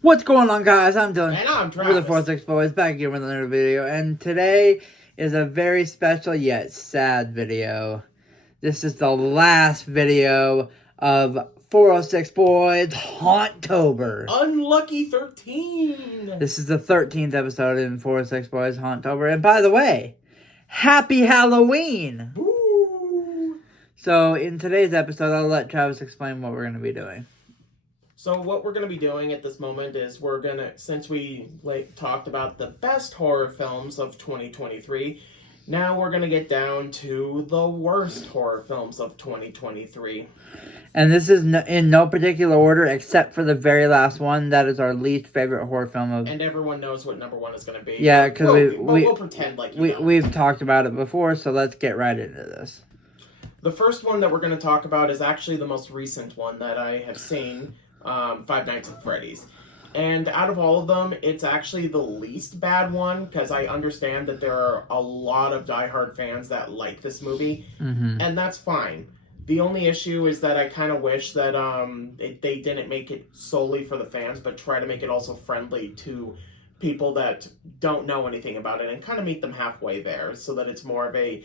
What's going on, guys? I'm Dylan. And I'm Travis. We're the 406boys, back again with another video. And today is a very special yet sad video. This is the last video of 406 Boys HauntTober. Unlucky 13. This is the 13th episode in 406 Boys HauntTober. And by the way, happy Halloween! Boo. So in today's episode, I'll let Travis explain what we're going to be doing. So what we're going to be doing at this moment is we're going to, since we talked about the best horror films of 2023, now we're going to get down to the worst horror films of 2023. And this is in no particular order except for the very last one. That is our least favorite horror film of... And everyone knows what number one is going to be. Yeah, because we'll pretend like you know. We've talked about it before, so let's get right into this. The first one that we're going to talk about is actually the most recent one that I have seen, Five Nights at Freddy's. And out of all of them, it's actually the least bad one, because I understand that there are a lot of diehard fans that like this movie, and that's fine. The only issue is that I kind of wish that they didn't make it solely for the fans, but try to make it also friendly to people that don't know anything about it, and kind of meet them halfway there, so that it's more of a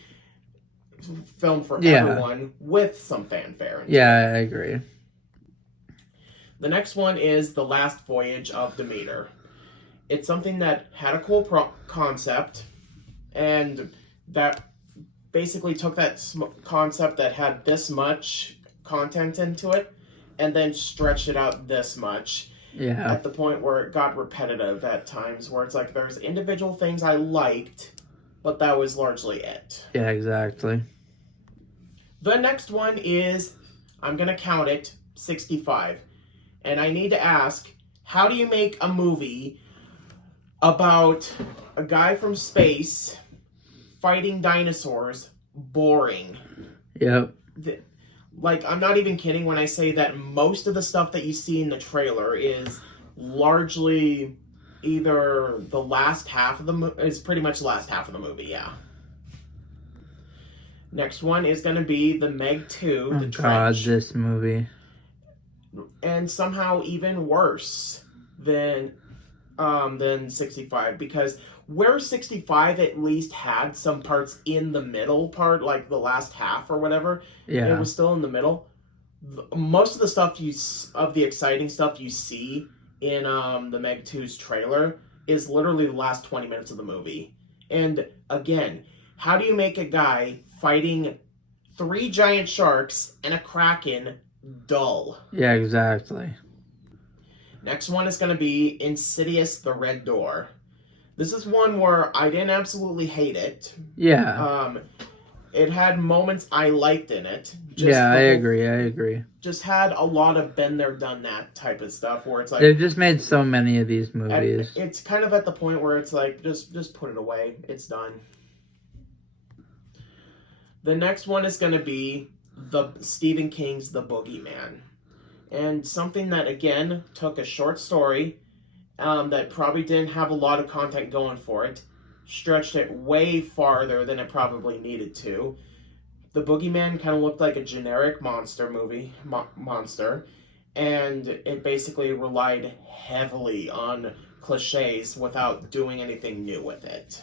film for everyone with some fanfare. Yeah, I agree. The next one is The Last Voyage of Demeter. It's something that had a cool concept, and that basically took that concept that had this much content into it, and then stretched it out this much. Yeah. At the point where it got repetitive at times, where it's like there's individual things I liked, but that was largely it. Yeah, exactly. The next one is, I'm going to count it, 65. And I need to ask, how do you make a movie about a guy from space fighting dinosaurs boring? Yep. Like, I'm not even kidding when I say that most of the stuff that you see in the trailer is largely either the last half of the movie, is pretty much the last half of the movie, yeah. Next one is going to be the Meg 2, The Trench. This movie. And somehow even worse than 65, because where 65 at least had some parts in the middle part, like the last half or whatever, it was still in the middle. Most of the stuff of the exciting stuff you see in the Meg 2's trailer is literally the last 20 minutes of the movie. And again, how do you make a guy fighting 3 giant sharks and a kraken dull? Yeah, exactly. Next one is going to be Insidious: The Red Door. This is one where I didn't absolutely hate it. Yeah. It had moments I liked in it. I agree. Just had a lot of been there, done that type of stuff where it's like... They've just made so many of these movies. It's kind of at the point where it's like, just put it away. It's done. The next one is going to be Stephen King's The Boogeyman. And something that, again, took a short story that probably didn't have a lot of content going for it, stretched it way farther than it probably needed to. The Boogeyman kind of looked like a generic monster movie, and it basically relied heavily on cliches without doing anything new with it.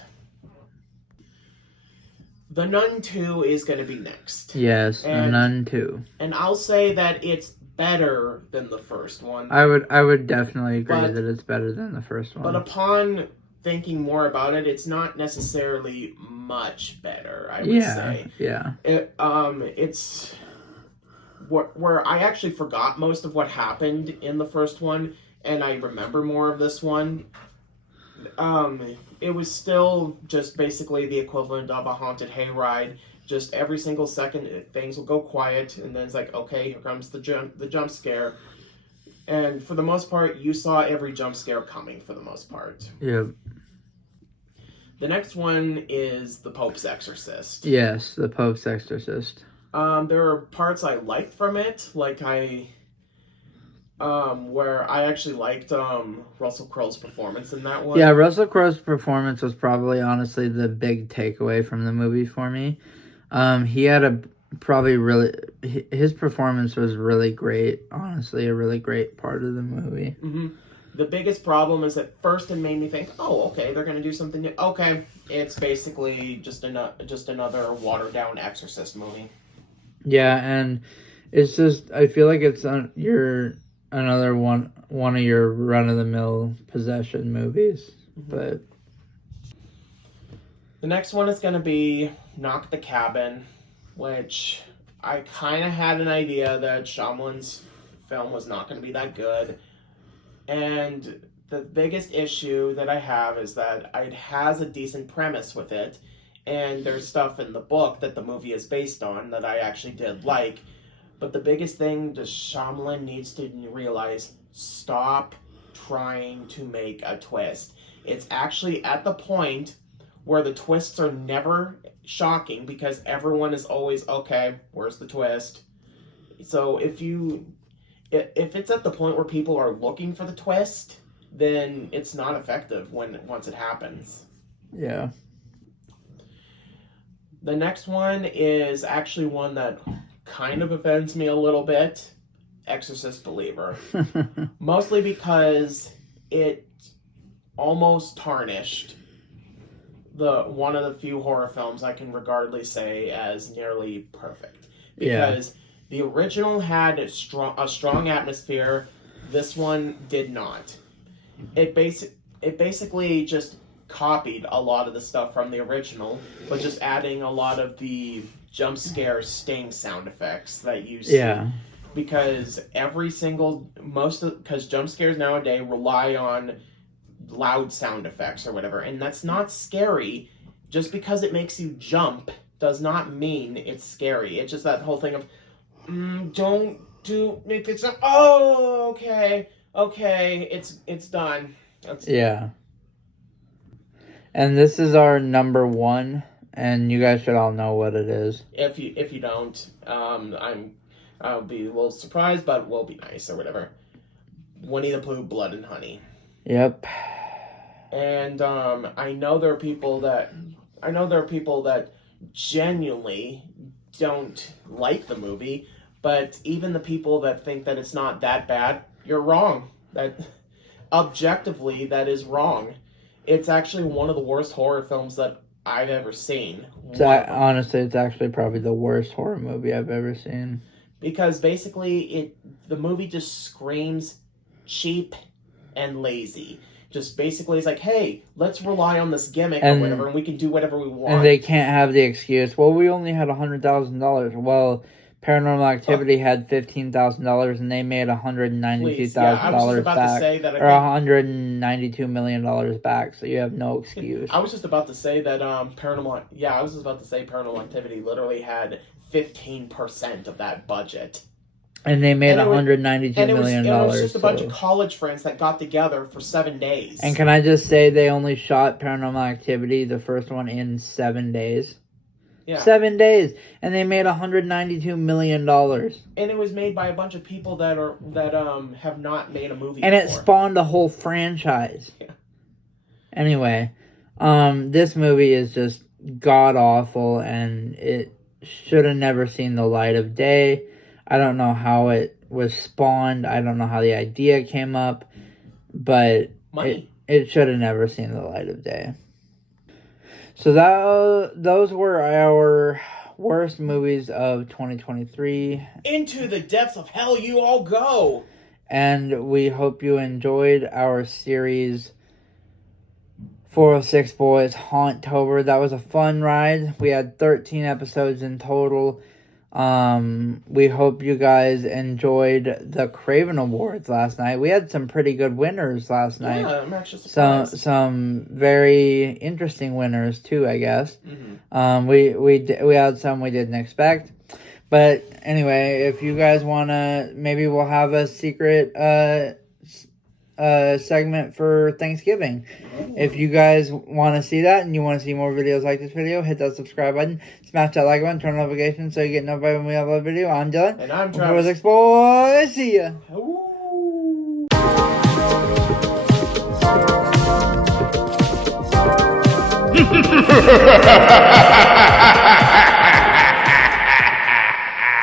The Nun 2 is going to be next. Yes, The Nun 2. And I'll say that it's better than the first one. I would definitely agree that it's better than the first one. But upon thinking more about it, it's not necessarily much better, I would say. Yeah. It's where I actually forgot most of what happened in the first one, and I remember more of this one. It was still just basically the equivalent of a haunted hayride. Just every single second, things will go quiet, and then it's like, okay, here comes the jump scare. And for the most part, you saw every jump scare coming, for the most part. Yep. The next one is The Pope's Exorcist. Yes, The Pope's Exorcist. There are parts I liked from it, like where I actually liked Russell Crowe's performance in that one. Yeah, Russell Crowe's performance was probably honestly the big takeaway from the movie for me. He had probably really, his performance was really great. Honestly, a really great part of the movie. Mm-hmm. The biggest problem is at first it made me think, oh, okay, they're gonna do something new. Okay, it's basically just another watered down Exorcist movie. Yeah, and it's just, I feel like it's another one of your run of the mill possession movies, but. The next one is gonna be Knock the Cabin, which I kind of had an idea that Shyamalan's film was not going to be that good. And the biggest issue that I have is that it has a decent premise with it, and there's stuff in the book that the movie is based on that I actually did like. But the biggest thing that Shyamalan needs to realize, stop trying to make a twist. It's actually at the point where the twists are never shocking because everyone is always, okay, where's the twist? So if it's at the point where people are looking for the twist, then it's not effective once it happens. Yeah. The next one is actually one that kind of offends me a little bit. Exorcist Believer. Mostly because it almost tarnished one of the few horror films I can regardedly say as nearly perfect. Because the original had a strong atmosphere. This one did not. It basically just copied a lot of the stuff from the original, but just adding a lot of the jump scare sting sound effects that you see. Yeah. Because because jump scares nowadays rely on loud sound effects or whatever, and that's not scary. Just because it makes you jump does not mean it's scary. It's just that whole thing of make it sound. Oh, okay, it's done. Yeah. And this is our number one, and you guys should all know what it is. If you don't, I'll be a little surprised, but we'll be nice or whatever. Winnie the Pooh, Blood and Honey. Yep. And I know there are people that genuinely don't like the movie, but even the people that think that it's not that bad, you're wrong. That objectively, that is wrong. It's actually one of the worst horror films that I've ever seen. Honestly, it's actually probably the worst horror movie I've ever seen. Because basically, the movie just screams cheap and lazy. Just basically, it's like, hey, let's rely on this gimmick or whatever, and we can do whatever we want. And they can't have the excuse, well, we only had $100,000. Well, Paranormal Activity had $15,000, and they made $192,000 back, or $192 million back. So you have no excuse. I was just about to say that Paranormal Activity literally had 15% of that budget. And they made $192 million. It was just a bunch of college friends that got together for 7 days. And can I just say they only shot Paranormal Activity, the first one, in 7 days? Yeah. 7 days. And they made $192 million. And it was made by a bunch of people that have not made a movie and before. It spawned a whole franchise. Yeah. Anyway, this movie is just god-awful, and it should have never seen the light of day. I don't know how it was spawned. I don't know how the idea came up. But it should have never seen the light of day. So those were our worst movies of 2023. Into the depths of hell you all go! And we hope you enjoyed our series 406 Boys HauntTober. That was a fun ride. We had 13 episodes in total. We hope you guys enjoyed the Craven Awards last night. We had some pretty good winners last night. Yeah, I'm actually surprised. Some very interesting winners too, I guess. Mm-hmm. We had some we didn't expect. But anyway, if you guys wanna, maybe we'll have a secret segment for Thanksgiving. If you guys want to see that and you want to see more videos like this video, hit that subscribe button, smash that like button, turn on notifications so you get notified when we upload a video. I'm Dylan. And I'm Travis. 406 Boys. See ya.